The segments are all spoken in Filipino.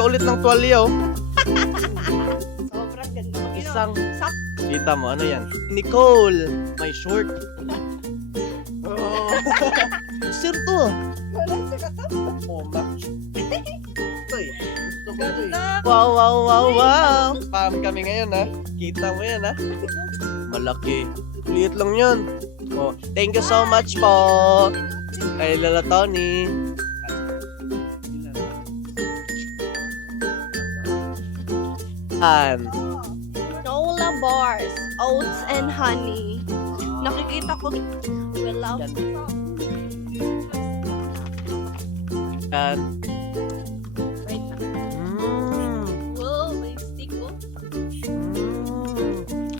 ka ulit ng tuwalya, oh. Sobrang ganda. Isang, Sak. kita mo, ano yan? Nicole, my short. Oh. Sir to, ah. Wala sa katas. Oh, match. Ito eh. Gusto ko ito eh. Ganda. Wow, wow, wow, wow. Pam kami ngayon, ha. Kita mo yan, ha. Malaki. Liit lang yan. Oh, thank you so much po. Kay Lola Tony. Nola bars, oats and honey. Nakikita ko. We love Yan. Wait lang. Mm. Wow, may stick oh.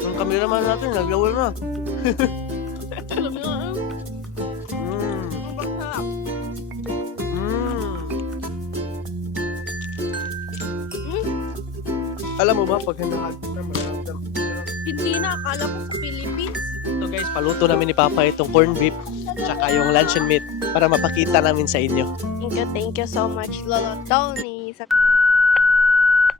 Ang cameraman natin, naglawal na. Alam mo nga. Mm. Ang bakak. Mm. Alam mo ba, pag hinahagod na maramdam. Hindi na, akala ko sa Philippines. Ito guys, paluto namin ni Papa itong corned beef tsaka yung luncheon meat para mapakita namin sa inyo. Thank you so much, Lolo Tony.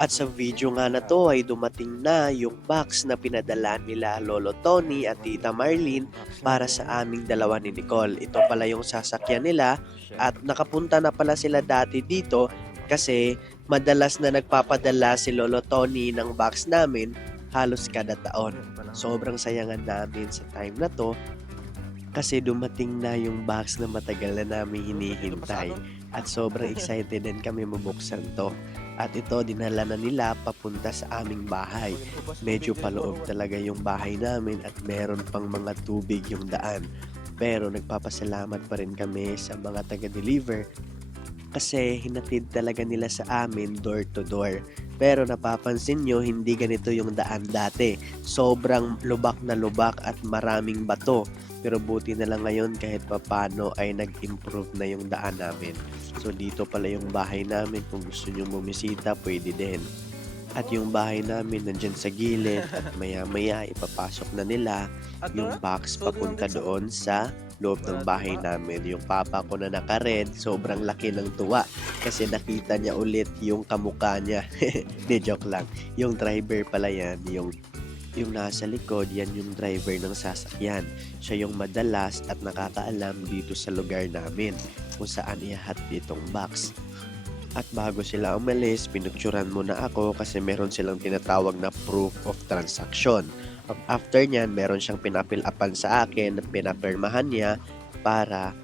At sa video nga na to ay dumating na yung box na pinadala nila Lolo Tony at Tita Marlene para sa aming dalawa ni Nicole. Ito pala yung sasakyan nila at nakapunta na pala sila dati dito kasi madalas na nagpapadala si Lolo Tony ng box namin halos kada taon. Sobrang sayangan namin sa time na to kasi dumating na yung box na matagal na namin hinihintay at sobrang excited din kami mabuksan to. At ito dinala na nila papunta sa aming bahay. Medyo paloob talaga yung bahay namin at meron pang mga tubig yung daan. Pero nagpapasalamat pa rin kami sa mga taga-deliver kasi hinatid talaga nila sa amin door to door. Pero napapansin nyo, hindi ganito yung daan dati. Sobrang lubak na lubak at maraming bato. Pero buti na lang ngayon kahit papano ay nag-improve na yung daan namin. So dito pala yung bahay namin. Kung gusto nyo bumisita, pwede din. At yung bahay namin nandyan sa gilid at maya-maya ipapasok na nila yung box papunta doon sa loob ng bahay namin. Yung papa ko na naka-red, sobrang laki ng tuwa kasi nakita niya ulit yung kamukha niya. Di, joke lang. Yung driver pala yan, yung nasa likod, yan yung driver ng sasakyan. Siya yung madalas at nakakaalam dito sa lugar namin kung saan ihahatid itong box. At bago sila umalis, pinuktsuran muna ako kasi meron silang tinatawag na proof of transaction. After nyan, meron siyang pinapil-upan sa akin na pinapirmahan niya para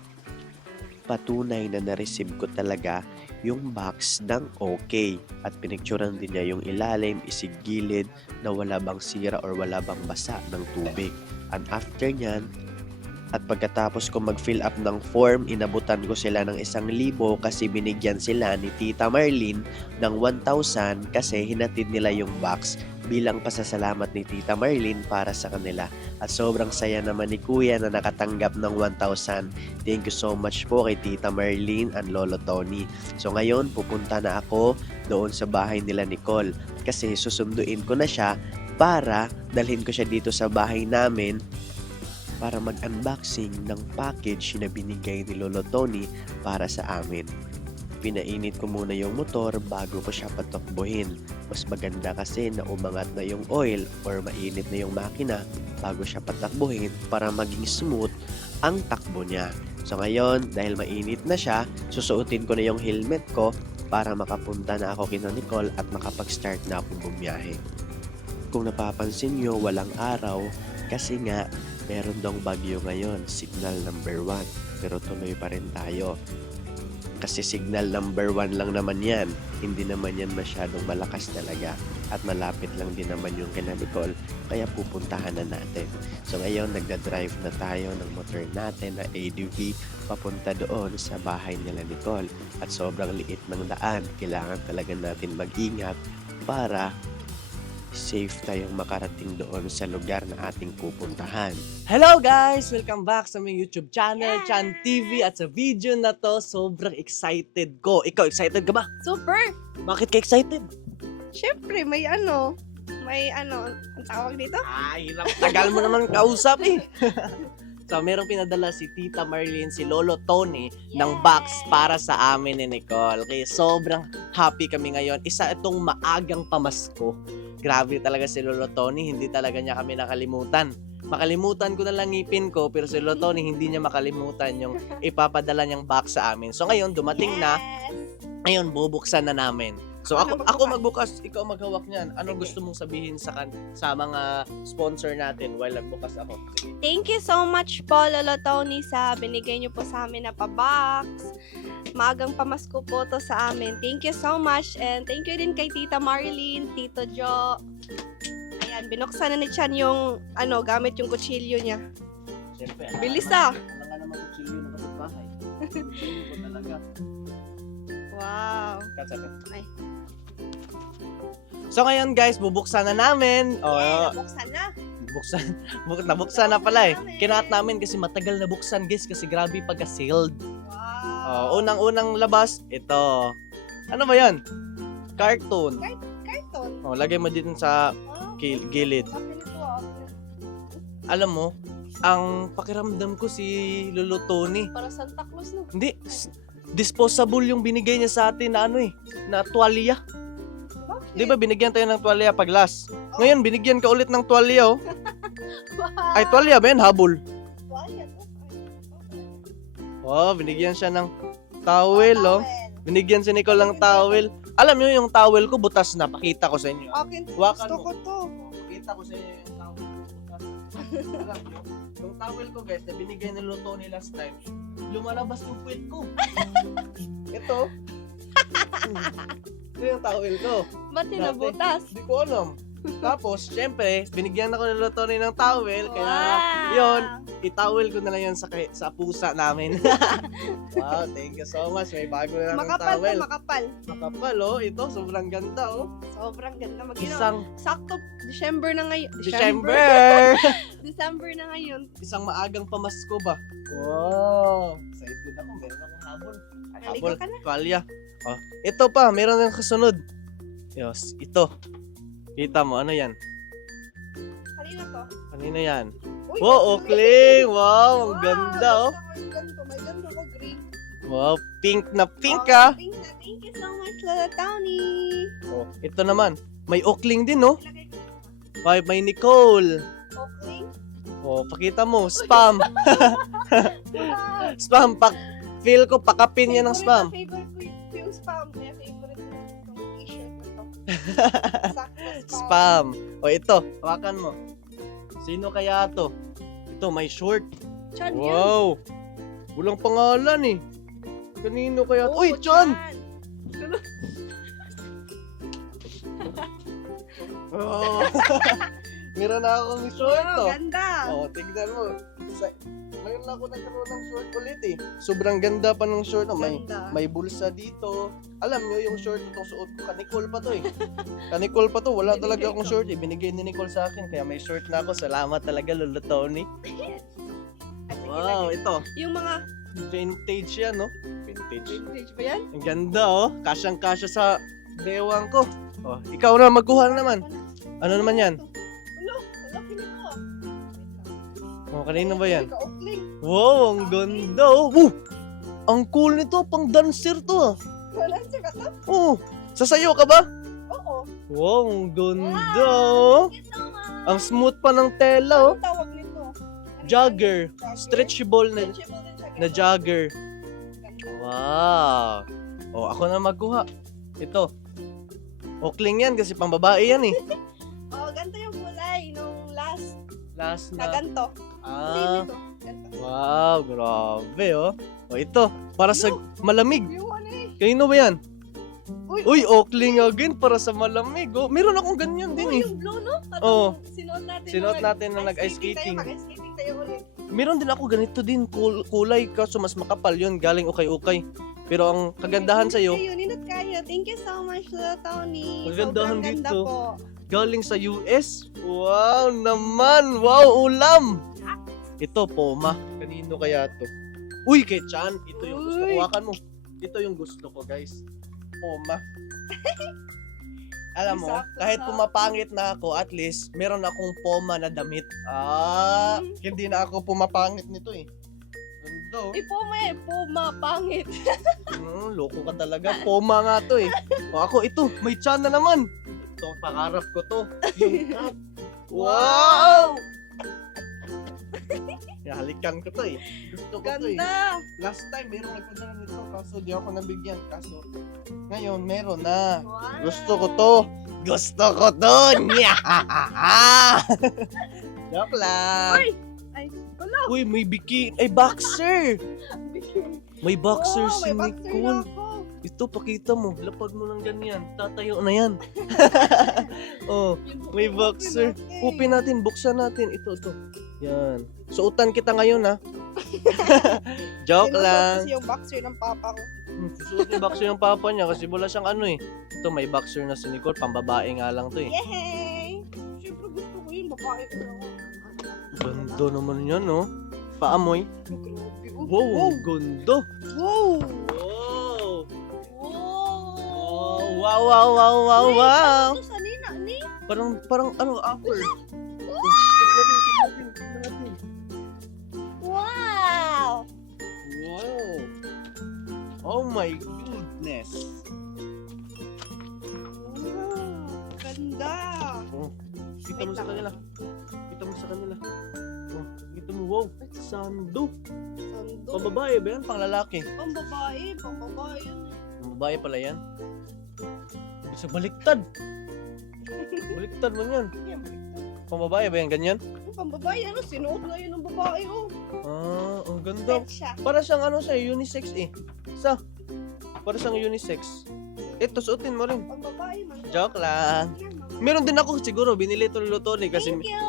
patunay na na-receive ko talaga yung box ng okay. At pinicturan din niya yung ilalim, isigilid na wala bang sira or wala bang basa ng tubig. And after nyan, at pagkatapos ko mag-fill up ng form, inabutan ko sila ng 1,000 kasi binigyan sila ni Tita Marlene ng 1,000 kasi hinatid nila yung box bilang pasasalamat ni Tita Marlene para sa kanila. At sobrang saya naman ni Kuya na nakatanggap ng 1,000. Thank you so much po kay Tita Marlene and Lolo Tony. So ngayon, pupunta na ako doon sa bahay nila Nicole kasi susunduin ko na siya para dalhin ko siya dito sa bahay namin para mag-unboxing ng package na binigay ni Lolo Tony para sa amin. Pinainit ko muna yung motor bago ko siya patakbuhin. Mas maganda kasi na umangat na yung oil or mainit na yung makina bago siya patakbuhin para maging smooth ang takbo niya. So ngayon, dahil mainit na siya, susuotin ko na yung helmet ko para makapunta na ako kina Nicole at makapag-start na akong bumiyahe. Kung napapansin nyo, walang araw kasi nga meron dong bagyo ngayon, signal number 1. Pero tuloy pa rin tayo. Kasi signal number 1 lang naman yan. Hindi naman yan masyadong malakas talaga. At malapit lang din naman yung kina Nicole. Kaya pupuntahan na natin. So ngayon, nagda-drive na tayo ng motor natin na ADV papunta doon sa bahay nila Nicole. At sobrang liit ng daan. Kailangan talaga natin mag-ingat para safe tayong makarating doon sa lugar na ating pupuntahan. Hello guys! Welcome back sa aming YouTube channel, Chan TV. At sa video na to, sobrang excited ko. Ikaw, excited ka ba? Super! Bakit ka excited? Siyempre, may ang tawag dito? Ay, hirap. Tagal mo naman kausap eh. So, merong pinadala si Tita Marlene, si Lolo Tony, ng box para sa amin ni Nicole. Okay, sobrang happy kami ngayon. Isa itong maagang pamasko. Grabe talaga si Lolo Tony, hindi talaga niya kami nakalimutan. Makalimutan ko na lang ngipin ko, pero si Lolo Tony hindi niya makalimutan yung ipapadala niyang box sa amin. So ngayon, dumating na. Ngayon, bubuksan na namin. So ako magbukas, ikaw maghawak niyan. Ano gusto mong sabihin sa mga sponsor natin while nagbukas ako? Sige. Thank you so much po, Lolo Tony, sa binigay niyo po sa amin na pa-box. Maagang pamasko po to sa amin. Thank you so much. And thank you din kay Tita Marlene, Tito Jo. Ayan, binuksan na ni Chan yung, gamit yung kutsilyo niya. Siyempre. Bilis ah. Ano nga naman kutsilyo ng kapitbahay? Kutsilyo ko talaga. Wow. Katsapin. Ay. So ngayon guys, bubuksan na namin. Nabuksan na. Nabuksan na pala eh. Kinaat namin kasi matagal na buksan guys kasi grabe pagka-sealed. Wow. Unang-unang labas, ito. Ano ba yan? Cartoon. Carton. Lagay mo dito sa gilid. Alam mo, ang pakiramdam ko si Lolo Tony. Para Santa Claus, no? Hindi, disposable yung binigay niya sa atin na na tuwalya. Bakit? Di ba binigyan tayo ng tuwalya pag last? Ngayon, binigyan ka ulit ng tuwalya, oh. Wow. Ay, tuwalya ba yan? Habol. Tuwalya to. Oh, binigyan siya ng towel, oh. Binigyan si Nicole ng towel. Alam niyo yung towel ko, butas na. Pakita ko sa inyo. Akin, Wakan gusto mo. ko to. Pakita ko sa inyo yung towel ko. Butas. Alam niyo, yung towel ko, guys, na binigay ni Lolo Tony last time, lumalabas yung puwet ko. Ito. Ito yung towel ko. Ba't tinabutas? Hindi ko alam. Tapos, syempre, binigyan ako ni Lolo Tony ng towel, kaya Wow. yun, itawel ko na lang yun sa pusa namin. Wow, thank you so much. May bago na akong Makapal towel. to, makapal. Makapal, oh. Ito, sobrang ganda, oh. Sobrang ganda. Isang Sakto, December na ngayon. December! December na ngayon. Isang maagang pamasko ba? Wow! Excited ako. Meron akong habol. Naligo ka na? Tuwalya. Oh, ito pa, meron ng kasunod. Yes, ito. Kita mo, ano yan? Kanina to. Kanino yan? Uy, Wow, Oakley! Wow, ang ganda, oh. May ganito ko, green. Wow, pink na pink, Oh, ah. pink na. Thank you so much, Lola Tony. Oh, ito naman. May Oakley din, no? Ilagay ko dito. May Nicole. Oakley. Oh, pakita mo, spam. Wow. Spam, feel ko pakapin yan ng spam. Favorite ko yung spam. Kaya favorite ko yung t-shirt na to. Sakto Spam. O ito, hawakan mo. Sino kaya to? Ito, may short. Chan yan. Wow. Walang pangalan eh. Kanino kaya? Oo, Uy, Chan! Oh. Meron na akong short, Wow, oh. ganda. Oh, tignan mo. Ngayon lang ako nagkaroon ng short ulit eh. Sobrang ganda pa ng short. Oh, Ganda. may bulsa dito. Alam nyo, yung short itong suot ko, ka-Nicole pa to eh. Ka-Nicole pa to. Wala Binigay talaga ko. akong short eh. Binigay ni Nicole sa akin. Kaya may short na ako. Salamat talaga, Lolo Tony. At sige, Wow, lagay. ito. Yung mga Vintage yan, no? Vintage. vintage ba yan? Ang ganda, oh. Kasyang-kasya sa bewang ko. Oh, ikaw na, magkuha na naman. Ano naman yan? Laki nito. Oh, kanino ba yan? Ka-Oakley. Wow, ang ganda, oh. Ang cool nito. Pang dancer to, ah. Wala siya ba to? Oh, sasayo ka ba? Oo. Wow, ang ganda, oh. Thank you so much. Ang smooth pa ng tela, oh. Anong tawag nito? Ano Jogger. yan? Stretchable na, Stretchable din siya. na jogger. Ganda. Wow. Oh, ako na magkuha. Ito. Oakling yan kasi pang babae yan eh. Oo, ganito yung kulay nung last Last na na. ganito. Ah, Ito. Ganito. wow, grabe, oh. Oh, ito. Para sa malamig. Yung ano eh. Kanino ba yan? Uy, Uy, Oakling again para sa malamig. Oh, meron akong ganyan din eh. yung blue, no? Oo. Sinuot natin. Sinuot nung natin na nag-ice skating. Mag-ice skating tayo ulit. Meron din ako ganito din, kulay kaso mas makapal yun, galing ukay-ukay. Pero ang kagandahan sa'yo, Ninot kayo. Thank you so much, Lolo Tony. Kagandahan Sobrang ganda dito. po. galing sa US. Wow naman! Wow, ulam! Ito, Poma. Kanino kaya to? Uy, kay Chan. Ito yung gusto ko. Uy. Hawakan mo. Ito yung gusto ko, guys. Poma. Alam mo, Sakto kahit sa- pumapangit na ako, at least, meron akong poma na damit. Hindi na ako pumapangit nito eh. Ganda. Eh, puma, pangit. Loko ka talaga. Poma nga to eh. O ako, ito, may tiyan na naman. Ito, pangarap ko to. Yung cup. Wow! Halikan ko to eh. Gusto ko to eh. Ganda. Last time, meron nagpadala nito. Kaso di ako nabigyan. Kaso, ngayon, meron na. Wow. Gusto ko to. Gusto ko to. Joke lang. Uy! Ay, wala. Uy, may bikini. Ay, boxer. May boxer Wow, si may boxer na Nicole. ako. Ito, pakita mo. Lapag mo ng ganyan. Tatayo na yan. Oh, may boxer. Upin natin, buksan natin. Ito. Yan. Suotan kita ngayon, ha? Joke lang. Kasi yung boxer ng papa ko. Susuot yung boxer yung papa niya kasi wala siyang ano eh. Ito, may boxer na si Nicole. Pambabae nga lang to eh. Yay! Siyempre gusto ko yun. Babae ko na ako. Ganda naman yan, no? Paamoy. Grabe. Wow, ang ganda. Wow! Wow. Wow! Wow. Ito sa nina, ni? Parang ano, apple. Wow! Wow. Oh my goodness. Wow! Ganda! Oh, kita mo sa kanila. Kita mo sa kanila. Oh, kita mo, wow. Sando. Sando. Pambabae ba yan? Pang lalaki? Pambabae yun. Pambabae pala yan. Sa baliktad. Baliktad man yan. Yan, Pambabae ba yan? Ganyan? pambabae, ano, sinuot na yun ng babae, oh. Ang ganda. Bet siya. Para siyang ano siya, unisex eh. Para siyang unisex. Ito, suotin mo rin. Pambabae man. Joke lang. Yan, mama. Meron din ako siguro, binili ito ni Lotoni kasi Thank you!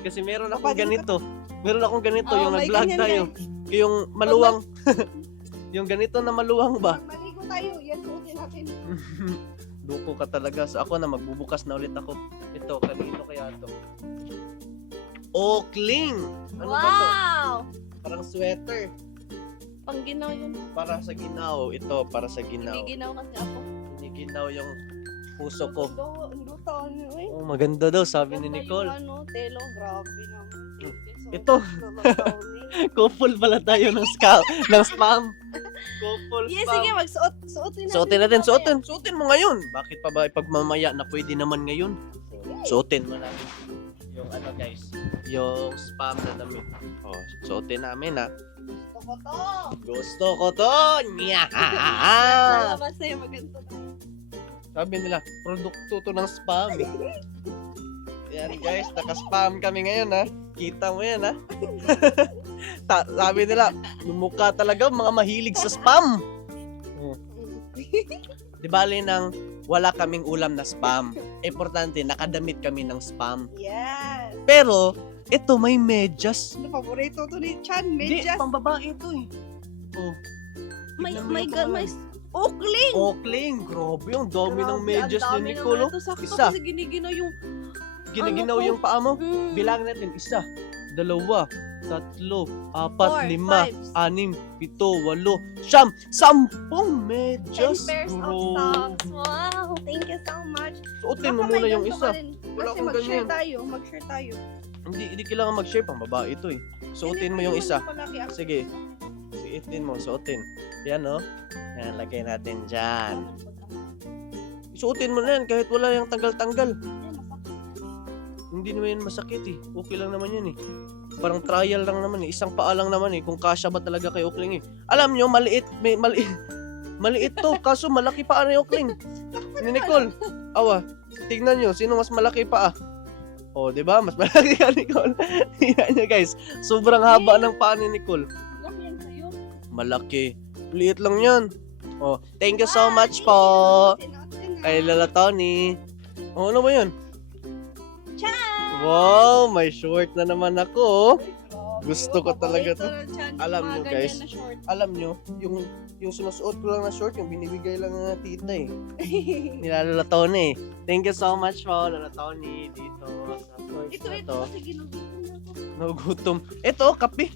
kasi meron akong Papadin ganito. Meron akong ganito, Oh, yung may nag-vlog ganyan, tayo. guys. Yung maluwang. Yung ganito na maluwang ba? Pag maligo tayo, yan suotin natin. Duko ka talaga. So ako na, magbubukas na ulit ako. Ito, kanino kaya to? Oakling! Ano ba to? Wow! Parang sweater. Pang ginaw yun. Para sa ginaw. Ito, para sa ginaw. Hindi ginaw kasi ako. Ginaw yung puso ko. Ang luto, ano, eh. Oh, maganda daw, sabi ni Ganda Nicole. Yung, ano, telo, grabe naman. Thank you so Ito. much, Lolo Tony. Couple pala tayo ng spam. Couple Yeah, spam. sige, suotin natin. Suotin natin, mamaya. suotin mo ngayon. Bakit pa ba pagmamaya na pwede naman ngayon? Sige. Suotin mo natin. Yung ano guys, yung spam na damit. Oh, suotin namin ha. Gusto ko to. Gusto ko to! Nya! Lalabas sa'yo, maganda na. Sabi nila, produkto to ng spam. Yan guys, naka-spam kami ngayon ha. Kita mo yan ha. Sabi nila, lumukha talaga mga mahilig sa spam. Di bali nang wala kaming ulam na spam. Importante, nakadamit kami ng spam. Yes. Pero, ito may medyas. Ano, paborito to ni Chan, Hindi, medyas. pambabae ito eh. Oh. May, Tignan mo may, yung ga- may, pangalan. Oakling. Oakling, grabe yung dami ng Grabe, medyas ang ni dami Nicole. naman ito. Sakto Isa. kasi giniginaw yung... Ginaginaw Ano ko? yung paa mo. Mm. Bilangin natin, 1, 2, 3, 4, 4, 5, 6, 7, 5, 8, 9, 10 medyas. 10 pairs of Bro. socks. Wow, thank you so much. Suotin mo Baka muna may yung ganito isa. ka rin. Wala Kasi akong mag-share ganyan. tayo. Mag-share tayo. Hindi kailangan mag-share, pang babae ito eh. Suotin mo yung isa. Sige. Sige. Suotin mo, suotin. Yan oh. Yan, lagay natin dyan. Suotin mo na yan kahit wala yung tanggal-tanggal. Hindi naman yan masakit eh. Okay lang naman yun eh. Parang trial lang naman eh. Isang paa lang naman eh. Kung kasya ba talaga kay Oakling eh. Alam nyo, maliit. Maliit to. Kaso malaki paa ni Oakling. Ni Nicole. Awa. Tignan nyo. Sino mas malaki paa? Oh, di ba? Mas malaki ka, Nicole. Tignan nyo guys. Sobrang haba ng paa ni Nicole. Laki yan sa'yo. Malaki. Liit lang yan. Oh, thank you so much po. Kay Lola Tony. Oh, ano ba yun? Chan! Wow, may short na naman ako. Gusto ko talaga to. Alam nyo, guys. Alam nyo, yung sinusuot ko lang na short, yung binibigay lang ng tita eh. Nila Lola Tony. Thank you so much po, Lola Tony, dito sa shorts Ito, na ito. to. Kasi ginugutom na ako. Nagugutom. Ito, kape.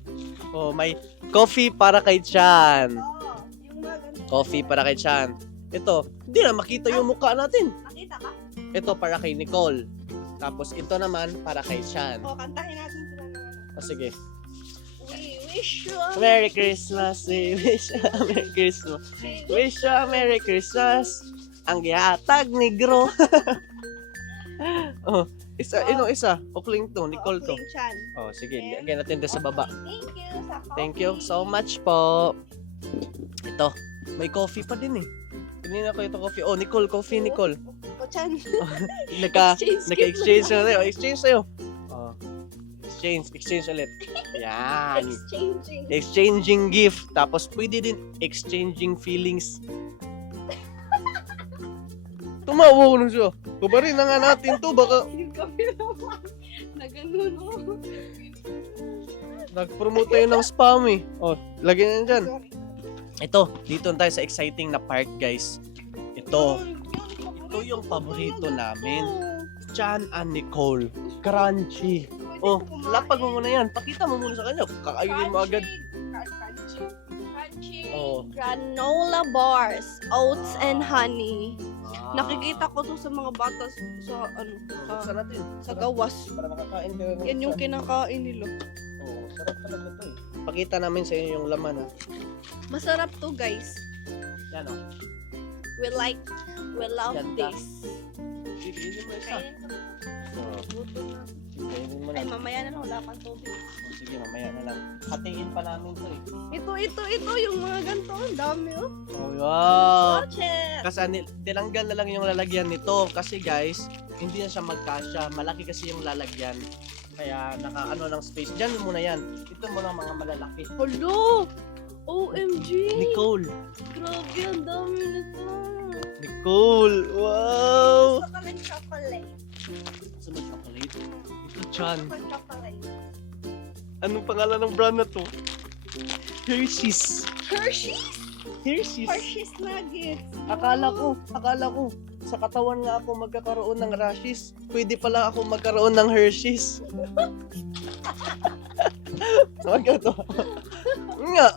Oh, may coffee para kay Chan. Oh, yung maganda. Coffee para kay Chan. Ito, hindi na makita yung mukha natin. Nakita ka? Ito para kay Nicole. Tapos ito naman para kay Chan. O, kantahin natin sila ng ano. O sige. We wish you a Merry Christmas, we wish you a Merry Christmas. Wish you a Merry Christmas. Ang gihatag negro. Oh, isa, isa. Ukling to, Nicole to. Clean Chan. Oh, sige, lagyan natin doon sa baba. Thank you sa coffee. Thank you so much po. Ito, may coffee pa din eh. Kanina ko ito coffee. Oh, Nicole, coffee, Nicole. O, Chan. Naka-exchange na tayo. Exchange tayo. Oh. Exchange ulit. Yan. Exchanging. Exchanging gift. Tapos pwede din exchanging feelings. Tumawa ko lang siya. Kubarin na nga natin to. Baka Yung cameraman. Na ganun, oh. nag-promote tayo ng spam eh. Oh, lagyan na dyan. Sorry. Ito, dito na tayo sa exciting na part guys. Ito yung paborito namin. Chan and Nicole. Crunchy. Oh, lapag mo muna yan. Pakita mo muna sa kanya. Kakainin mo agad. Crunchy. Oh. Granola bars, oats and honey. Nakikita ko to sa mga bata sa ano, Buksan natin. sa gawas. Para makakain ka. Yan yung kinakain nila. Oh, sarap talaga to eh. Pakita namin sa inyo yung laman ha. Masarap to, guys. Yan o. We love Ganda. this. Sige, yun mo isa. Kainin ko. Oh, Luto na. kainin mo Ay, na. mamaya na lang, wala pang tubig. Oh, sige, mamaya na lang. Hatiin pa namin to eh. Ito, yung mga ganito. Ang dami, oh. Oh, wow. Watch it. Kasi tinanggal na lang yung lalagyan nito. Kasi guys, hindi na siya magkasya. Malaki kasi yung lalagyan. Kaya naka-ano ng space. Diyan muna yan. Ito muna mga malalaki. Hello! OMG! Nicole. Grabe, ang dami nito. Nicole. Wow. Gusto ko ng chocolate. Gusto mo chocolate? Ito Chan. Gusto ko chocolate. Anong pangalan ng brand na to? Hershey's. Hershey's? Hershey's. Hershey's Nuggets. Akala ko, sa katawan nga ako magkakaroon ng rashes. Pwede pala ako magkaroon ng Hershey's. Magkato. Nga,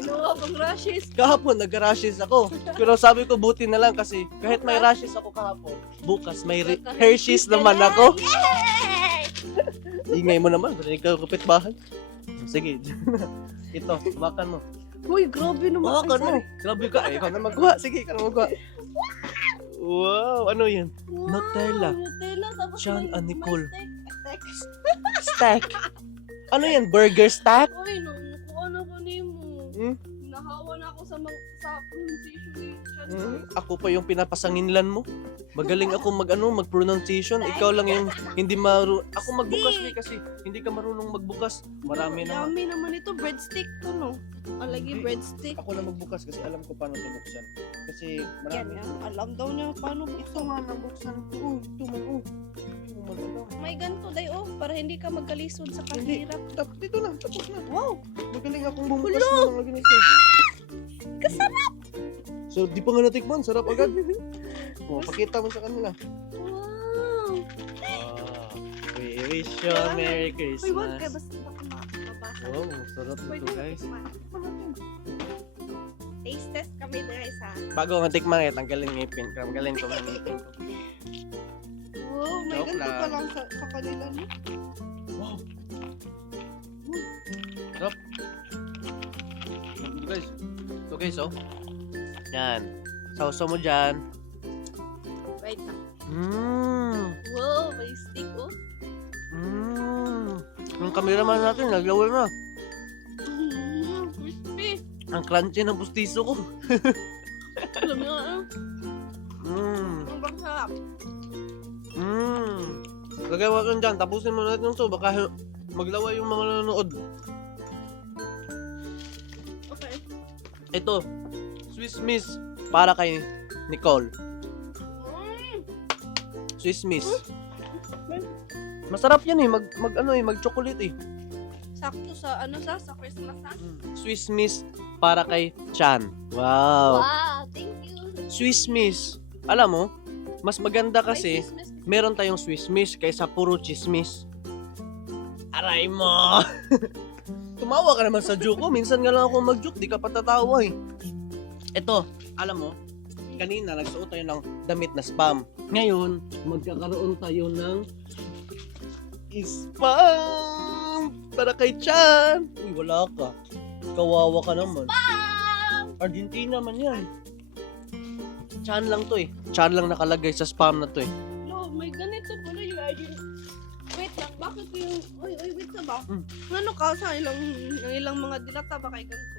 Ginawa pang rashes. kahapon nag-rashes ako. Pero sabi ko buti na lang kasi kahit may rashes ako kahapon, bukas may Hershey's naman ako. Yay! Ingay mo naman, hindi ka kapitbahay. Sige. Ito, bakan mo. Uy, grabe naman. Bakan mo. Grabe ka. Ikaw na magkuha. Sige, ikaw na magkuha. Wow, ano yan? Wow, Nutella. Nutella. Tapos Chan and Nicole. Steak. Stack. Ano yan? Burger stack? Uy, nakuha na ko ni mo. Hmm? Nahawa na ako sa pronunciation ni Chan. Ako pa yung pinapasanginlan mo. Magaling ako mag-pronunciation. Ikaw lang yung hindi ako magbukas kasi hindi ka marunong magbukas. Marami na. Yummy naman ito. Breadstick to, no? Alagi Hindi. breadstick. Ako na magbukas kasi alam ko paano ito buksan. Kasi Yan, marami. yan. Alam daw niya paano Ito nga nabuksan ko. Ito man. Ito man alam. may ganito day, oh. Para hindi ka magkalisod sa Hindi. kahirap. Dito na. Tapos na. Wow! Magaling akong bumukas Hulo! ng mga ganito. Kasarap! So, di pa nga natikman. Sarap agad. Oh, pakita mo sa kanila. Wow! We wish you a Merry Uy, wag ka. Christmas. Basta baka mabasa. Wow, sarap Pwede nito na guys. tikman. Taste test kami guys, ha? Bago nga tikman, tanggalin ng ngipin. Tanggalin ko ng ngipin ko. Wow, may Joke ganito lang. pa lang sa kanila, no? Wow. Sarap. Ito guys. Ito guys, oh. Yan. Sausaw mo dyan. Wait na. Mmm. Wow, may stick, oh. Yung cameraman natin, naglawal na. Crispy. Ang crunchy ng pustiso ko. Alam mo, ah. Ang bang sarap. Lagay mo natin dyan. Tapusin mo natin ito. Baka maglaway yung mga nanonood. Okay. Ito. Swiss Miss. Para kay Nicole. Swiss Miss. Masarap yan eh. Mag-chocolate eh. Sakto sa, sa Christmas, ha? Swiss Miss para kay Chan. Wow. Wow, thank you. Swiss Miss. Alam mo, mas maganda kasi May Christmas. meron tayong Swiss Miss kaysa puro chismis. Aray mo! Tumawa ka naman sa joke ko. Minsan nga lang ako mag-joke. Di ka patatawa eh. Ito, alam mo, kanina nagsuot tayo ng damit na spam. Ngayon, magkakaroon tayo ng spam para kay Chan. Uy, wala ka. Kawawa ka naman. Argentina man yan. Chan lang to eh. Chan lang nakalagay sa spam na to eh. No, may ganito pala yung wait lang, bakit yung... Uy, wait na ba? Mm. Ano ka sa ilang mga dilata ba kay ganito?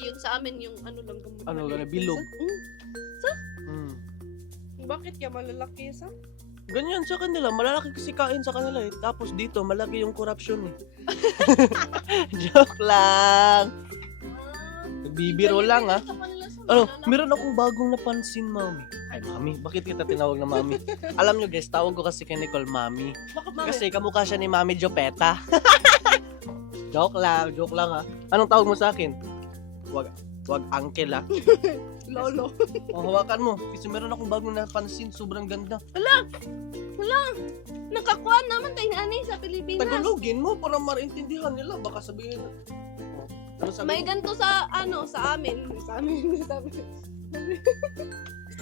Yung sa amin, yung ano lang gamot. Ano, bilog? Mm. Bakit kaya malalaki sa? Ganyan sa kanila, malalaki kasi kain sa kanila eh. Tapos dito, malaki yung corruption eh. Joke lang. Nagbibiro lang ah. Ano, meron akong bagong napansin, mami. Ay, mami, bakit kita tinawag na mami? Alam nyo guys, tawag ko kasi kay Nicole mami. Bakit mami? Kasi kamukha siya ni Mami Jopeta. joke lang ha. Anong tawag mo sa akin? Wag uncle ha. Lolo. O, hawakan mo. Kasi meron akong bagong napansin, sobrang ganda. Nakakuha naman tayo na sa Pilipinas. Tagalogin mo para maintindihan nila. Baka sabihin, ano sabihin? May ganito sa sa amin. Sa amin.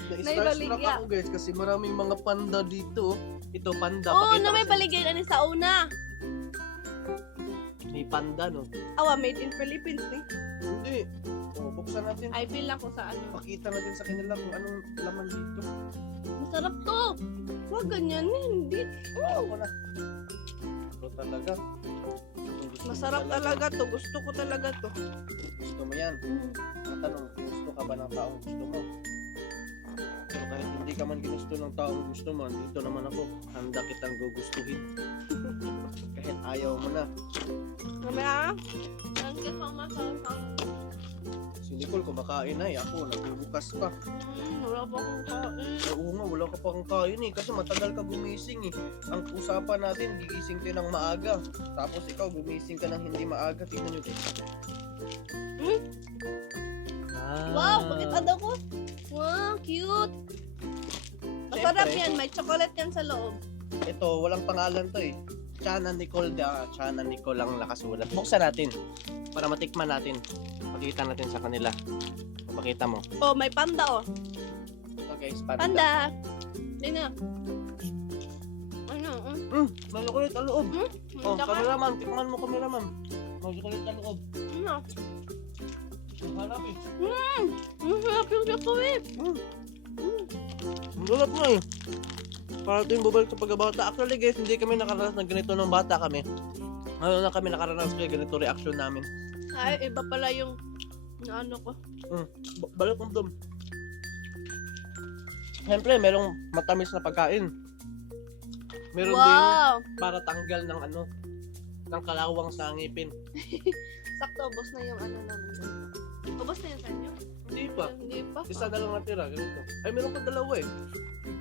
Na-starstruck ako guys kasi maraming mga panda dito. Ito panda. Oo, Pakita na ko may sa- baligay na sa una. May panda no? Awa, made in Philippines eh. Hindi. O, buksan natin. I feel ako sa ano. Pakita natin sa kanila kung anong laman dito. Masarap to. Huwag ganyan eh. Hindi. Ako na. Ito talaga. Gusto mo Masarap talaga to. Gusto ko talaga to. Gusto mo yan. Matanong, gusto ka ba ng taong gusto mo? Pero kahit hindi ka man ginusto ng taong gusto mo, dito naman ako, handa kitang gugustuhin. Kahit ayaw mo na. Mamaya. Thank you so much. Si Nicole kumakain na eh, ako nagbubukas pa. Wala pa akong kain. Oo nga, wala ka pang kain eh, kasi matagal ka gumising eh. Ang usapan natin, gigising tayo ng maaga. Tapos ikaw, gumising ka ng hindi maaga. Tingnan nyo guys. Wow, bakit ada ko? Wow, cute. Masarap Siyempre. yan. May chocolate yan sa loob. Ito, walang pangalan to eh. Chana Nicole lang nakasulat. Buksan natin para matikman natin. Pakita natin sa kanila. Pakita mo. Oh, may panda oh. Ito guys, panda. Panda. Hindi na. Ano? May chocolate sa loob. Oh, Tsaka, cameraman, tikman mo cameraman. May chocolate sa loob. ano? Ang harap eh. Masarap yung chocolate. Ang lulap mo eh. Para ito yung bubalik sa pagkabata. Actually guys, hindi kami nakaranas ng ganito nung bata kami. Ngayon na kami nakaranas kaya ganito reaction namin. Ay, iba pala yung ano ko. Balik mo dum. Siyempre, merong matamis na pagkain. Meron din Wow! para tanggal ng ng kalawang sa ngipin. Sakto, ubos na yung ano namin. Ubos na yung sa inyo? Hindi pa. Hindi pa. Isa na lang natira, ganito. Ay, meron pa dalawa eh.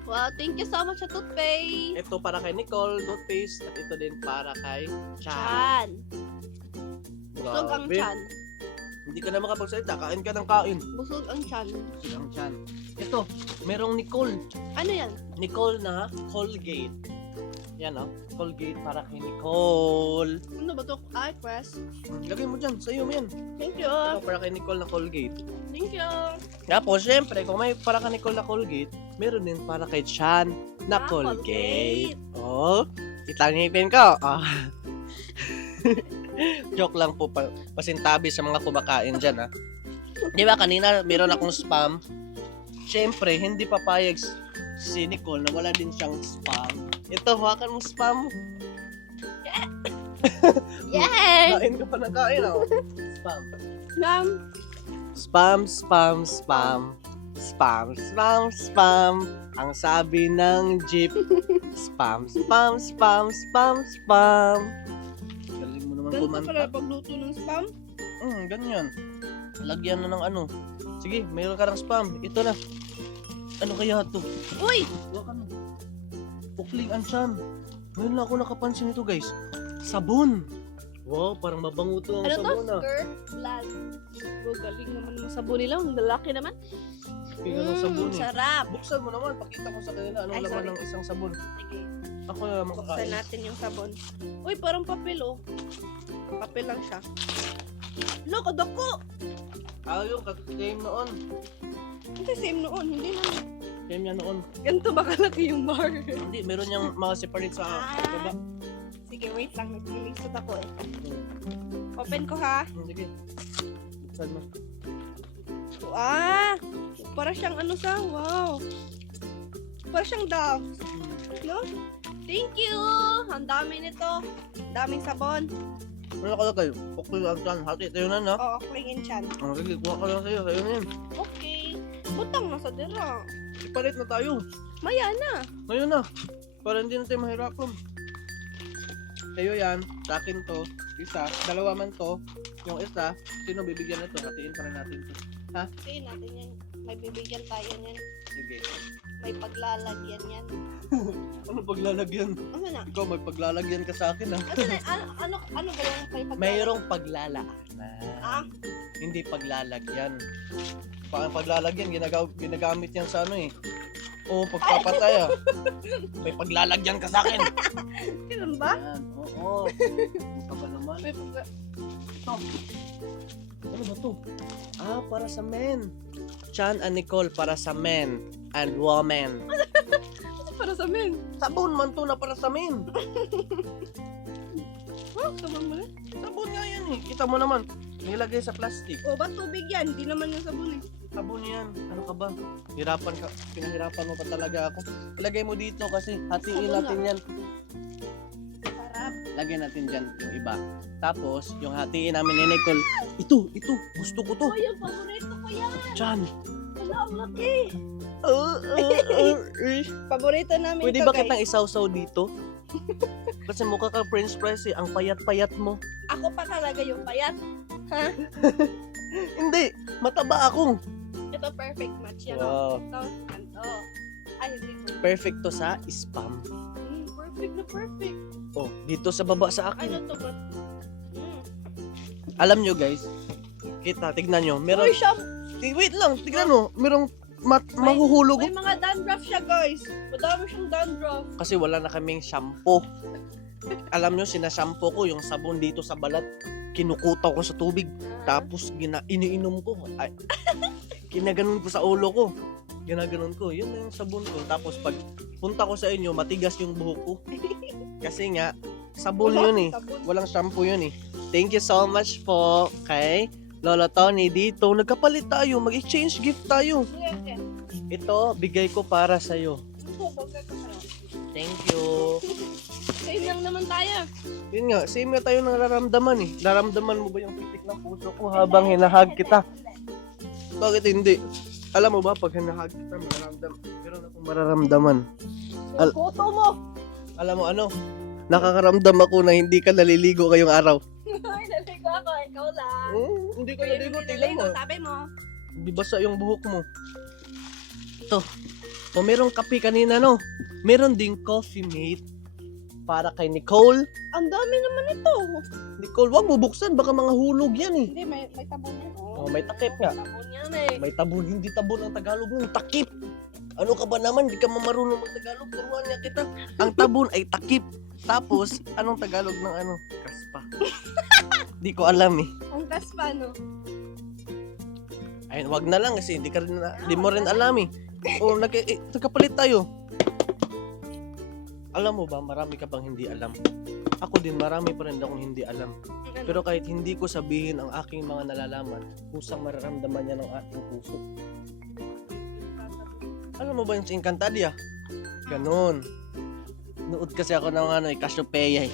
Wow, thank you so much sa toothpaste. Ito para kay Nicole, toothpaste. At ito din para kay Chan. Chan. Busog ang Grabe. chan. Hindi ka na makapagsalita, kain ka ng kain. Busog ang chan. Busog ang Chan. Ito, merong Nicole. Ano yan? Nicole na Colgate. Yan oh, Colgate para kay Nicole. Ano ba to? Ay, press. Lagay mo dyan, sa'yo mo yan. Thank you. Ito para kay Nicole na Colgate. Thank you. Tapos, syempre, kung may para kay Nicole na Colgate, meron din para kay Chan na Ah, Colgate. Oh, itangipin ko. Ah. Joke lang po, pasintabi sa mga kumakain dyan, ha. Di ba, kanina meron akong spam. Syempre, hindi papayag si Nicole na wala din siyang spam. Ito, hawakan mo spam. Yay! Kain ka pa ng kain, oh. Spam. Ma'am. Spam, spam, spam. Spam, spam, spam. Ang sabi ng jeep. Spam, spam, spam, spam, spam. Galing mo naman Ganito pala kumanta. pagluto ng spam. Ganyan. Lagyan na ng ano. Sige, mayroon ka ng spam. Ito na. Ano kaya to? Uy! Hawakan mo. Pukling ang tiyan. Ngayon lang ako nakapansin ito guys. Sabon. Wow, parang mabango to ang Ano to? sabon ah. Skirt Blood. Oh, galing naman yung sabon nila. Ang lalaki naman. Tingnan ng sabon eh. Sarap. Buksan mo naman, pakita ko sa kanila anong Ay, laman sorry. ng isang sabon. Sige. Ako na Buksan makakain. natin yung sabon. Uy, parang papel oh. Papel lang siya. Loko, dako! Ayaw, kag-game noon. Hindi, same noon. Hindi na. Same yan noon. Ganito ba kalaki yung bar? Hindi, meron yung mga separate sa baba. Sige, wait lang. Naglilisod ako eh. Open ko ha. Sige. Buksan mo. Para siyang ano sa, wow. Para siyang Dove. No? Thank you! Ang dami nito. Daming sabon. Ano nakalagay? Okay lang dyan. Hati tayo na, no? Oo, klingin siyan. Sige, kuha ka lang sa'yo. Sa'yo na yun. Okay. Butang na sa dira. Ipalit na tayo. Maya na. Ngayon na. Para hindi na tayo mahirapan. Sa'yo yan. Sa akin to. Isa. Dalawa man to. Yung isa. Sino bibigyan na to? Hatiin pa rin natin to. Sige natin yan. May bibigyan tayo niyan. Sige. May paglalagyan yan. Ano paglalagyan? Ano na? Ikaw may paglalagyan ka sa akin, ha? Ano ba yung may paglalagyan? Mayroong paglalaanan. Ah? Hindi paglalagyan. Ang paglalagyan, ginagamit yan sa ano eh. Oo, pagpapatay ah. May paglalagyan ka sa akin. Ganun ba? Yan, oo. Ano ka ba naman? May Ito. Ano ba to? Para sa men. Chan and Nicole para sa men and women. para sa men. Sabon man to na para sa men. Sabon mo na? Sabon nga yan eh. Kita mo naman. Nilagay sa plastic. O, ba't tubig yan? Hindi naman yung sabon eh. Sabon yan. Ano ka ba? Hirapan ka. Pinahirapan mo pa talaga ako. Ilagay mo dito kasi hatiin Sabon natin yan. Sarap. Lagyan natin dyan yung iba. Tapos, yung hatiin namin ni Nicole. Ito. Gusto ko to. Oh, yung paborito ko yan. Chan. Wala, ang laki. Eh. Paborito namin Pwede to, ba guys. kitang isaw-saw dito? Kasi mukha ka french fries eh. Ang payat-payat mo. Ako pa talaga yung payat. Hindi. Mataba ako. Ito perfect match yan. Wow. Ito, ganito. Ay, hindi ko. Perfect to sa spam. Perfect na perfect. Oh, dito sa baba sa akin. Ano to ba? Alam nyo guys, tignan nyo. Meron, Uy, siya. wait lang, tignan mo. Merong mahuhulog. May mga dandruff siya, guys. Madami siyang dandruff. Kasi wala na kaming shampoo. Alam nyo, sinashampoo ko yung sabon dito sa balat. Kinukutaw ko sa tubig. Tapos iniinom ko. Ay, kinaganon ko sa ulo ko. Ginaganon ko. Yun na yung sabon ko. Tapos pag punta ko sa inyo, matigas yung buhok ko. Kasi nga, sabon yun eh. Sabon. Walang shampoo yun eh. Thank you so much po kay Lolo Tony dito. Nagkapalit tayo. Mag-exchange gift tayo. Okay. Ito, bigay ko para sa'yo. Ito, bagay ko sa'yo. Thank you. Same lang naman tayo. Yun nga, same nga tayo nararamdaman eh. Nararamdaman mo ba yung pitik ng puso ko habang hinahag kita? Bakit hindi? Alam mo ba, pag hinahag kita, meron akong mararamdaman. Yung photo mo. Alam mo ano? Nakakaramdam ako na hindi ka naliligo ngayong araw. Ay, naligo ako. Ikaw lang. Hindi ka Kaya naliligo, hindi tingnan mo. naligo, sabi mo. Hindi basa yung buhok mo. Ito. O merong kape kanina, no? Meron ding coffee mate para kay Nicole. Ang dami naman ito. Nicole, wag mo buksan. Baka mga hulog yan eh. Hindi, may tabon yan. Oh, may takip nga. Tabon yan eh. May tabon, hindi tabon ang Tagalog mo. Takip. Ano ka ba naman? Hindi ka marunong mag-Tagalog. Turuan niya kita. Ang tabon ay takip. Tapos, anong Tagalog ng ano? Kaspa. Di ko alam eh. Ang kaspa, no? Ay, wag na lang kasi hindi mo rin alam eh. O, nagkapalit tayo. Alam mo ba, marami ka bang hindi alam? Ako din, marami pa rin akong hindi alam. Pero kahit hindi ko sabihin ang aking mga nalalaman, kusang mararamdaman niya ng ating puso. Alam mo ba yung si Encantadia? Ganon. Nood kasi ako ng Cassiopeia eh.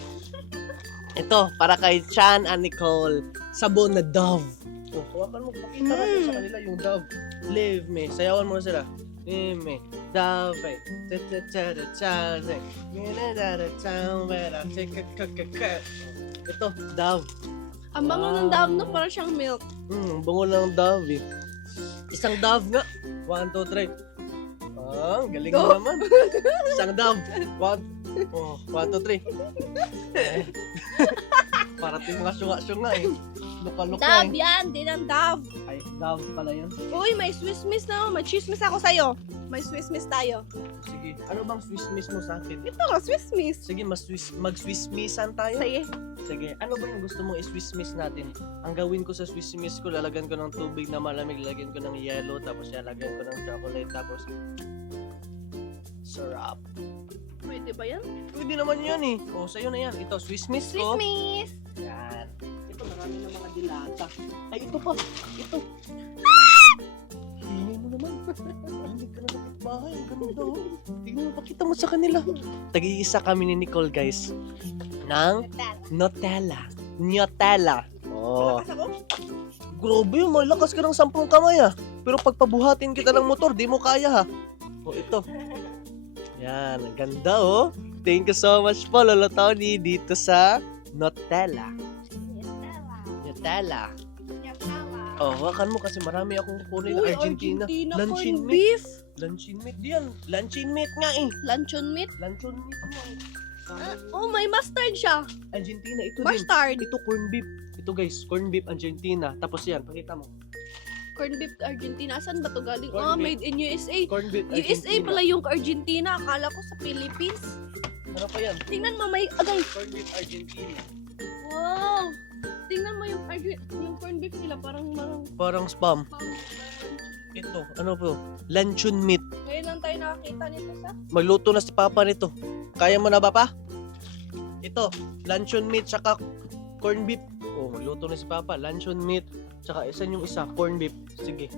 Ito, para kay Chan and Nicole. Sabon na Dove. Oh, hawakan mo, pakita natin sa kanila yung Dove. Live me. Sayawan mo sila. Live me. Dove. Ito, Dove. Ang bango ng dam, no? Parang siyang milk. Bango ng Dove eh. Isang Dove nga. 1, 2, 3. Galing mo Go. naman. Isang Dove. 1, 2, 3. Parating mga syunga-syunga eh. Luka-luka Dove eh. yan, din ang Dove. Ay, Dove pala yun. Uy, may Swiss miss na. May chismis ako sa'yo. May Swiss miss tayo. Sige, ano bang Swiss miss mo sa akin? Ito ka, Swiss miss. Sige, mag-Swiss missan tayo. Sige. Sige, ano ba yung gusto mong i-Swiss miss natin? Ang gawin ko sa Swiss miss ko, lalagyan ko ng tubig na malamig, lalagyan ko ng yellow, tapos lalagyan ko ng chocolate, tapos syrup. Pwede ba yan? Pwede naman yan eh. O, sa'yo na yan. Ito, Swiss miss Swiss ko. miss. Yan. Ito, marami na mga dilata. Ay, ito pa. Ito. Tingnan mo naman. Hindi ka na nakapbahay. Ang ganda oh. Tingnan mo, pakita mo sa kanila. Tag-iisa kami ni Nicole, guys. Ng Nutella. Nutella. Oh. Malakas ako? Grabe, malakas ka ng 10 kamay ah. Pero pag pabuhatin kita ng motor, di mo kaya ha. O, ito. Yan, ang ganda oh. Thank you so much po, Lolo Tony, dito sa Nutella. Nutella. Oh, hawakan mo kasi marami akong kukunin na Uy, Argentina. Luncheon corned meat. beef. Luncheon meat yan. Luncheon meat nga eh. Luncheon meat. Luncheon meat nga eh. Oh, may mustard siya. Argentina, ito din. Mustard. Ito corn beef. Ito guys, corn beef Argentina. Tapos yan, pakita mo. Corned beef Argentina. Saan ba to galing? Corned beef. Made in USA. Corn beef USA Argentina. pala yung Argentina. Akala ko sa Philippines. Ano pa yan? Tingnan mo, may agay. Corn beef Argentina. Wow. Tingnan mo yung corned beef nila. Parang Parang spam. Ito, ano po? Luncheon meat. Ngayon lang tayo nakakita nito sa... Magluto na si Papa nito. Kaya mo na ba pa? Ito, luncheon meat tsaka corn beef. Oh, magluto na si Papa. Luncheon meat tsaka yung isa, corn beef. Sige.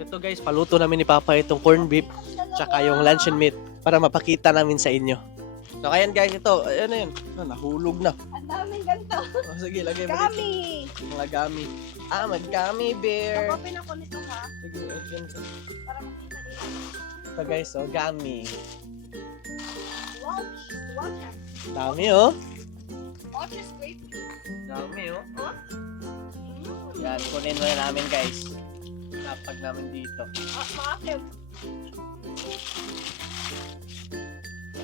Ito guys, paluto namin ni Papa itong corn beef tsaka yung luncheon meat para mapakita namin sa inyo. So, ayan guys, ito. Ayan na yun. Nahulog na. Ang daming ganito. Oh, sige, lagay mo dito. Gummy. Mga gummy. Ah, mag-gummy bear. Open ako nito ha. Sige, open ko. Para makita nila. Ito guys, oh, gummy. Watch. Watch. Dami oh. Watch is great. Dami oh. Mm. Yan, kunin mo na namin guys. Napag namin dito. Maasim.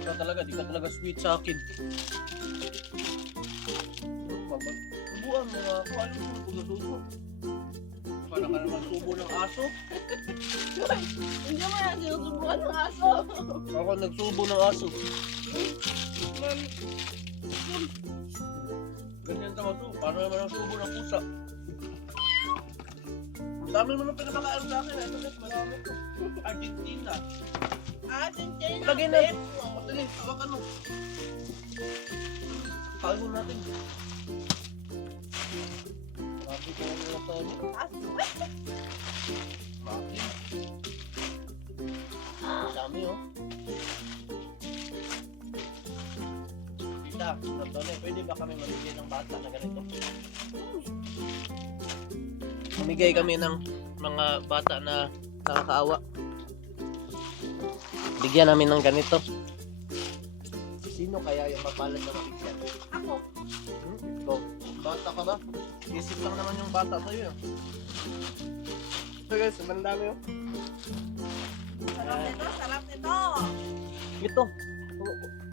Ikaw talaga, di ka talaga sweet sa akin. Subuan mo nga ako, alam mo kung nasubo. Para ka naman subo ng aso. Hindi mo yan sinusubukan ng aso. Ako nagsubo ng aso. Ganyan ka masubo, para naman ang subo ng pusa. Ang dami mo nang pinapakain sa akin. Ito guys, marami ko. Argentina. Argentina. Lagay na. Madali, hawakan mo. Pagod natin. Grabe ko na nila to. Bakit? Dami oh. Tita, Antone, pwede ba kami mamigay ng bata na ganito? Mamigay kami ng mga bata na nakakaawa. Bigyan namin ng ganito. Sino kaya yung mapalad na mabigyan? Ako. Ikaw, bata ka ba? Isip lang naman yung bata sa'yo. So guys, ang dami oh. Sarap nito, sarap nito. Ito.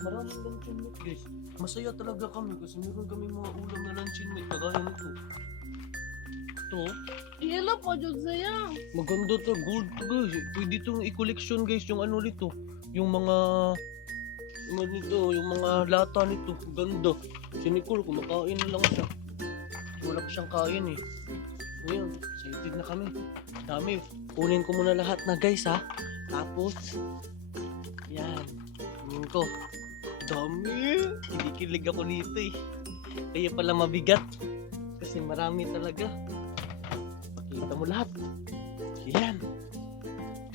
Maraming luncheon meat guys. Masaya talaga kami kasi meron kami mga ulam na luncheon meat kagaya nito. Ito. Hello po, Jud saya. Maganda to, gold to guys. Pwede itong i-collection guys yung ano nito. Yung mga yung mga lata nito. Ganda. Si Nicole, kumakain na lang siya. Wala pa siyang kain eh. Ngayon, excited na kami. Dami. Kunin ko muna lahat na guys ha. Tapos, yan. Kunin ko. Dami. Kinikilig ako nito eh. Kaya pala mabigat. Kasi marami talaga. Pakita mo lahat. Yan.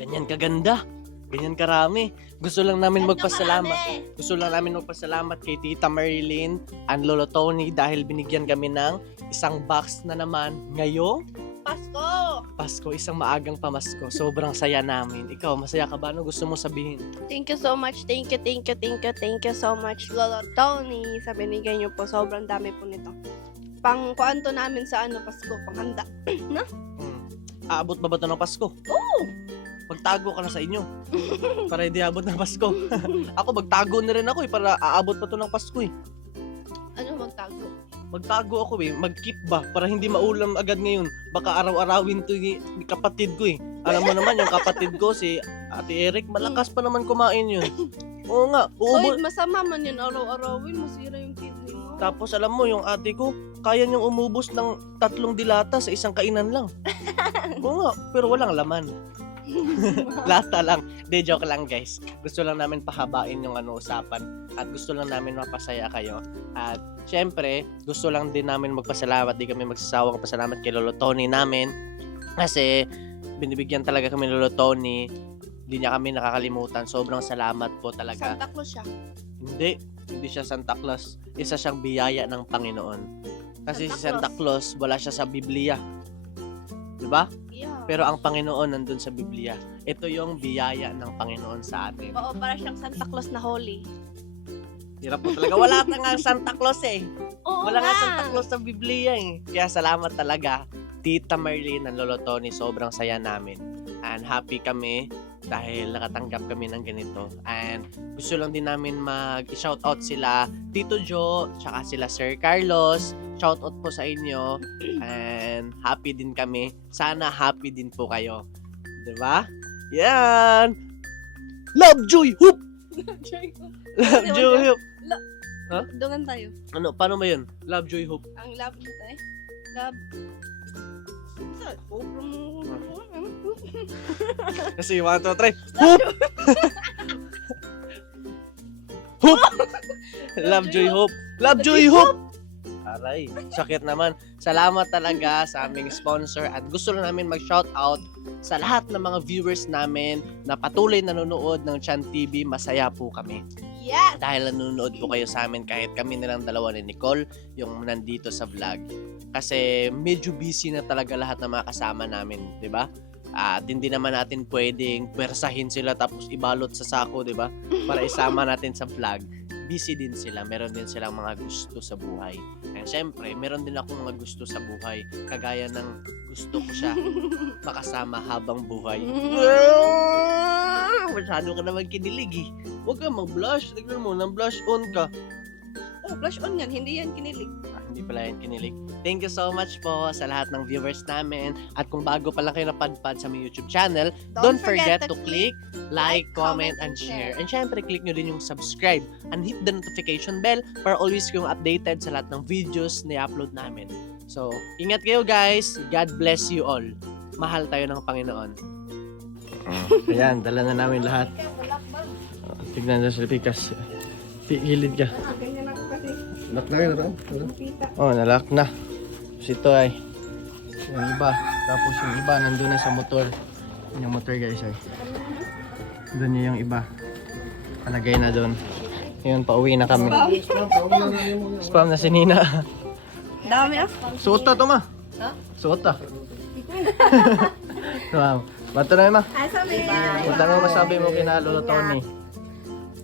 Ganyan kaganda. Ganyan karami. Gusto lang namin magpasalamat. Gusto lang namin magpasalamat kay Tita Marilyn and Lolo Tony dahil binigyan kami ng isang box na naman ngayong Pasko. Pasko, isang maagang pamasko. Sobrang saya namin. Ikaw, masaya ka ba? Ano gusto mo sabihin? Thank you so much. Thank you so much, Lolo Tony. Sa binigay niyo po, sobrang dami po nito. Pang kuanto namin sa Pasko, panghanda. Aabot ba ito ng Pasko? Oo. Magtago ka na sa inyo. Para hindi abot ng Pasko. Ako, magtago na rin ako para aabot pa ito ng Pasko eh. Ano magtago? magtago ako mag-keep ba para hindi maulam agad ngayon. Baka araw-arawin to ni kapatid ko Alam mo naman yung kapatid ko si Ate Eric, malakas pa naman kumain yun. Oo nga, Oy, masama man yun araw-arawin, masira yung kidney mo. Tapos alam mo yung ate ko, kaya niyang umubos ng 3 dilata sa isang kainan lang. Oo nga, pero walang laman. Lata lang. De, joke lang guys. Gusto lang namin pahabain yung usapan at gusto lang namin mapasaya kayo. At syempre, gusto lang din namin magpasalamat. Di kami magsasawang pasalamat kay Lolo Tony namin. Kasi binibigyan talaga kami ni Lolo Tony. Hindi niya kami nakakalimutan. Sobrang salamat po talaga. Santa Claus siya. Hindi siya Santa Claus. Isa siyang biyaya ng Panginoon. Kasi si Santa Claus, wala siya sa Biblia. Diba? Yeah. Pero ang Panginoon nandun sa Biblia. Ito yung biyaya ng Panginoon sa atin. Oo, para siyang Santa Claus na holy. Hirap po talaga. Wala na nga Santa Claus Oo Wala nga. nga Santa Claus sa Biblia Kaya salamat talaga. Tita Marlene and Lolo Tony, sobrang saya namin. And happy kami dahil nakatanggap kami ng ganito. And gusto lang din namin mag-shoutout sila Tito Jo, tsaka sila Sir Carlos. Shoutout po sa inyo. And happy din kami. Sana happy din po kayo. Diba? Yan! Love, joy, hope! Love, joy, hope! Dungan tayo. Ano, paano ba yun? Love, joy, hope. Ang love dito Love. Kasi 1, 2, 3. Hoop! Hoop! Love, joy, hope. Love, joy, hope! Aray, sakit naman. Salamat talaga sa aming sponsor at gusto lang namin mag-shoutout sa lahat ng mga viewers namin na patuloy nanonood ng Chan TV. Masaya po kami. Yes! Dahil nanonood po kayo sa amin kahit kami nilang dalawa ni Nicole yung nandito sa vlog. Kasi medyo busy na talaga lahat ng mga kasama namin, 'di ba? At hindi naman natin pwedeng pwersahin sila tapos ibalot sa sako, 'di ba? Para isama natin sa vlog. Busy din sila, meron din silang mga gusto sa buhay. And syempre, meron din akong mga gusto sa buhay. Kagaya ng gusto ko siya makasama habang buhay. Masyado ka naman kinilig Huwag ka mag-blush. Tignan mo, nang blush on ka. Oh, flash on yan. Hindi yan kinilig. Hindi pala yan kinilig. Thank you so much po sa lahat ng viewers namin. At kung bago pa lang kayo napadpad sa aming YouTube channel, don't forget to click like, comment, and share. And syempre, click nyo din yung subscribe and hit the notification bell para always kayong updated sa lahat ng videos na i-upload namin. So, ingat kayo guys. God bless you all. Mahal tayo ng Panginoon. Ayan, dala na namin lahat. Tignan na sa Pikas. Gilid ka. Ganyan ako kasi. Lock na kayo na ba? Pita. Oh, nalock na. Tapos ito ay yung iba. Tapos yung iba nandun na sa motor. Yung motor guys ay. Doon yung iba. Palagay na doon. Ngayon, pauwi na kami. Spam na si Nina. Dami ah. Suota to ma. Ha? Suota. Wow. Bato na ma. Ay, sabi. Punta mo masabi mo kina Lolo Tony.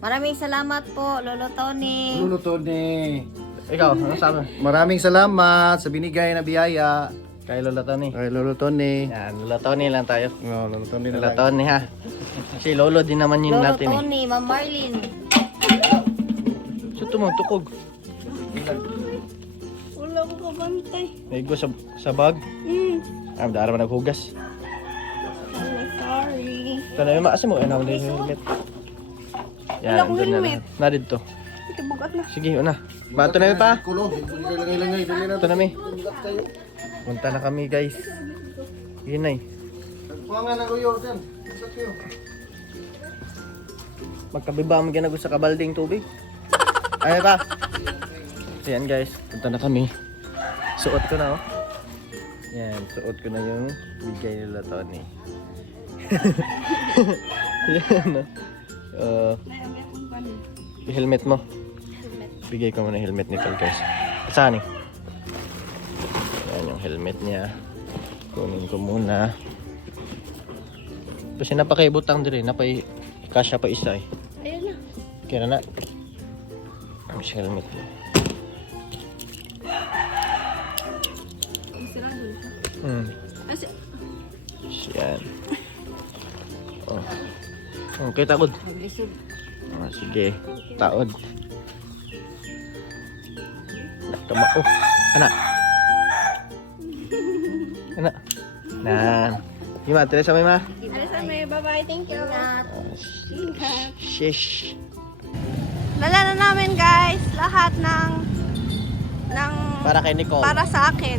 Maraming salamat po, Lolo Tony. Lolo Tony. Ikaw, ano sabi? Maraming salamat sa binigay na biyaya Kay Lolo Tony. kay Lolo Tony. Yan, Lolo Tony lang tayo. No, Lolo Tony na Lolo lang. Tony ha. Si Lolo din naman yun Lolo natin Tony, Ma'am Marlene. So tumutugtog. Wala ko kabantay. Naigo sa bag. Ah, dara man naghugas. Sorry. Ito na yung maasa mo. Ano yung helmet? Yan, Wala akong andun na helmet. lang. Na dito. Ito bugat na. Sige, una. Bato na yun pa. Kulo, hindi ka langay-langay, dili na. Ito na mi. Punta na kami guys. Yun ay. Kuha na kuyo diyan. Sa kuyo. Magkabiba mo ginago sa kabalding tubig. Ay pa. So yan guys. Punta na kami. Suot ko na oh. Yan. Suot ko na yung bigay nila Tony. Yan oh. Yung helmet mo. Bigay ko muna yung helmet nito guys. Saan eh? Yan yung helmet niya. Kunin ko muna. Kasi napakaibutang din napay kasya pa isa eh. Ayun na. Kaya na. Ang helmet mo. Ang sarado na siya. Kasi, Yan. Oh. Okay, takod. Naglisod. Oh, sige. Taod. Tumako. Anak. Anak. Nan. Gimana? Tuloy sa may ma? Alisan mo, bye-bye. Thank you. Ingat. Ingat. Shish. Dala na namin guys, lahat ng Para kay Nicole. para sa akin.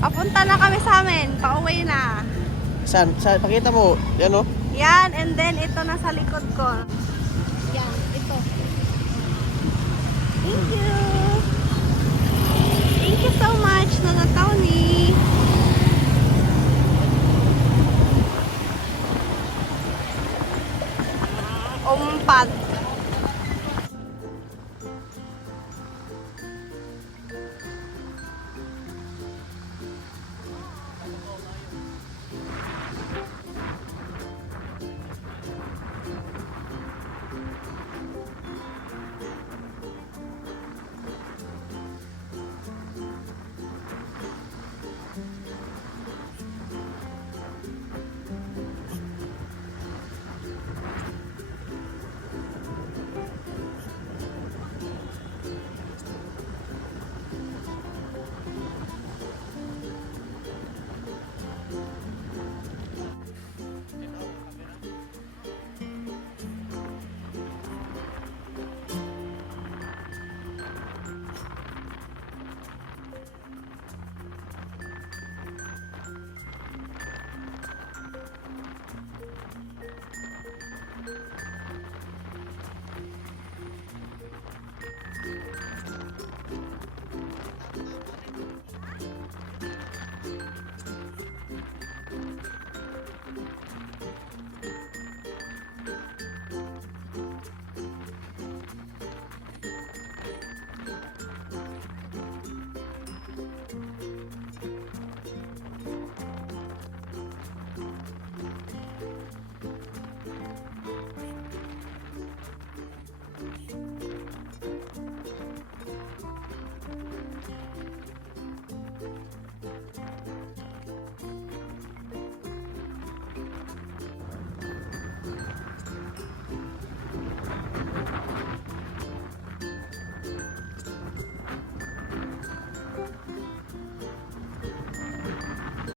Papunta na kami sa amin, pauwi na. Saan? Pakita mo. Yan oh. Yan, and then ito na sa likod ko. Yan, ito. Thank you.